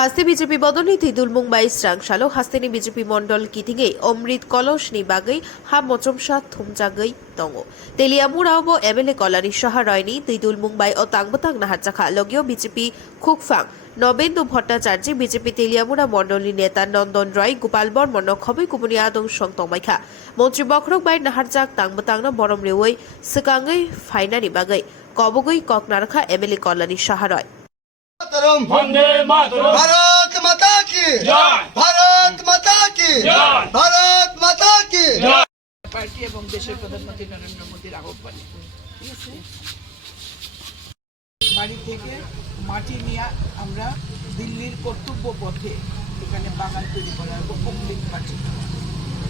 হাস্তি BJP বদলি দিদুল Mumbai স্রাংশালো হাস্তিনি BJP Mondal কিথিগে অমৃত কলস নিবাগৈ হা মচমসা থুমজাগৈ দङ তেলিয়ামুড়াও MLA কলানি Saha রয়নি দিদুল Mumbai ও তাংবতাং নাহাচাখা লগিও BJP খুকফাং Nabendu Bhattacharya BJP Teliamura মন্ডলী নেতা নন্দন রয় গোপাল বর্মন খবৈ কুবুনি আদং সং তংমাইখা মন্ত্রী বখরক বাই নাহারজাক তাংবতাংনা বরম রেওই সিকাঙ্গৈ ফাইনানি বাগৈ কবগৈ ককনারখা এমএলএ কলানি সাহা রয়। वंदे मातरम। भारत माता की जय। भारत माता की जय। भारत माता की जय। পার্টি এবং দেশের প্রধানমন্ত্রী নরেন্দ্র মোদীর আহ্বানে ঠিক আছে বাড়ি থেকে মাটি নিয়ে আমরা দিল্লির কর্তব্য পথে এখানে বাগান তৈরি করা হবে অমৃত মাটি।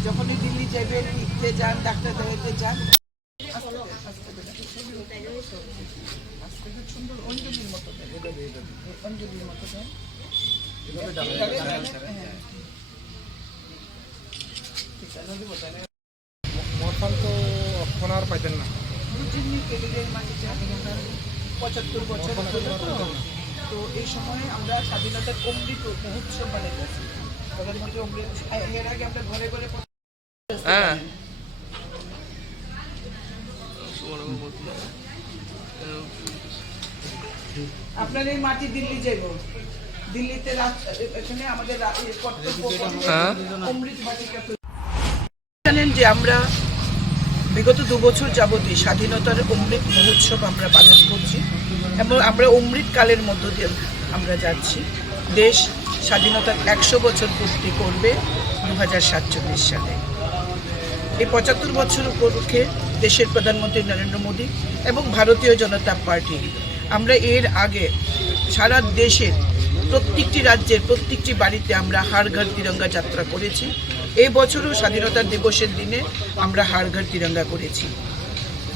যখনই দিল্লি যাবেন লিখতে যান ডাক্তার দেখাতে যান সুন্দর অঞ্জলির মতো অঞ্জলির মতো মরফান তো এখন আর পাইতেন না। বুঝিনি কেলিগের মাটিটা ৭৫ বছর হলো তো এই সময় আমরা স্বাধীনতার অমৃত মহোৎসব বানাইতেছি প্রধানমন্ত্রী অমৃত এর আগে আমরা ঘরে ঘরে আপনার এই মাটি দিল্লি যাইব দিল্লিতে এখানে আমাদের কর্তব্য অমৃত বাটিকা জানেন যে আমরা বিগত ২ বছর যাবতই স্বাধীনতার অমৃত মহোৎসব আমরা পালন করছি এবং আমরা অমৃত কালের মধ্য দিয়ে আমরা যাচ্ছি। দেশ স্বাধীনতার ১০০ বছর পূর্তি করবে ২০৪৭ সালে। এই ৭৫ বছর উপলক্ষে দেশের প্রধানমন্ত্রী নরেন্দ্র মোদী এবং ভারতীয় জনতা পার্টি আমরা এর আগে সারা দেশের প্রত্যেকটি রাজ্যের প্রত্যেকটি বাড়িতে আমরা হার ঘর তিরঙ্গা যাত্রা করেছি। এই বছরও স্বাধীনতা দিবসের দিনে আমরা হার ঘর তিরঙ্গা করেছি।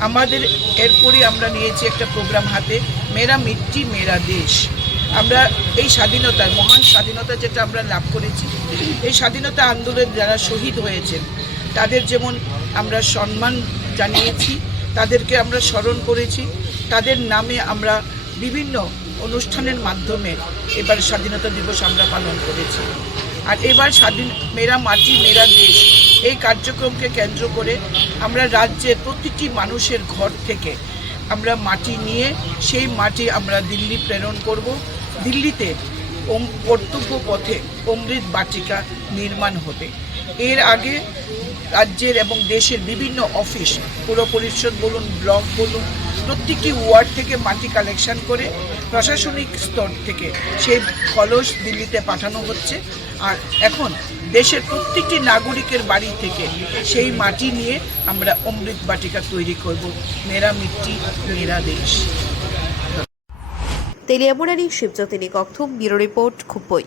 আমাদের এরপরই আমরা নিয়েছি একটা প্রোগ্রাম হাতে, মেরা মিট্টি মেরা দেশ। আমরা এই স্বাধীনতার মহান স্বাধীনতা যেটা আমরা লাভ করেছি, এই স্বাধীনতা আন্দোলনে যারা শহীদ হয়েছেন তাদের যেমন আমরা সম্মান জানিয়েছি, তাদেরকে আমরা স্মরণ করেছি, তাদের নামে আমরা বিভিন্ন অনুষ্ঠানের মাধ্যমে এবার স্বাধীনতা দিবস আমরা পালন করেছি। আর এবার মেরা মাটি মেরা দেশ এই কার্যক্রমকে কেন্দ্র করে আমরা রাজ্যের প্রতিটি মানুষের ঘর থেকে আমরা মাটি নিয়ে সেই মাটি আমরা দিল্লি প্রেরণ করব। দিল্লিতে কর্তব্য পথে অমৃত বাটিকা নির্মাণ হবে। এর আগে রাজ্যের এবং দেশের বিভিন্ন অফিস, পুর পরিষদ বলুন, ব্লক বলুন, প্রত্যেকটি ওয়ার্ড থেকে মাটি কালেকশন করে প্রশাসনিক স্তর থেকে সেই কলস দিল্লিতে পাঠানো হচ্ছে। আর এখন দেশের প্রত্যেকটি নাগরিকের বাড়ি থেকে সেই মাটি নিয়ে আমরা অমৃত বাটিকা তৈরি করব। মেরা মিট্টি মেরা দেশ। তেলিয়ামুড়ানি শিবজ্যোতিনী ককথুম, ব্যুরো রিপোর্ট, খুবই।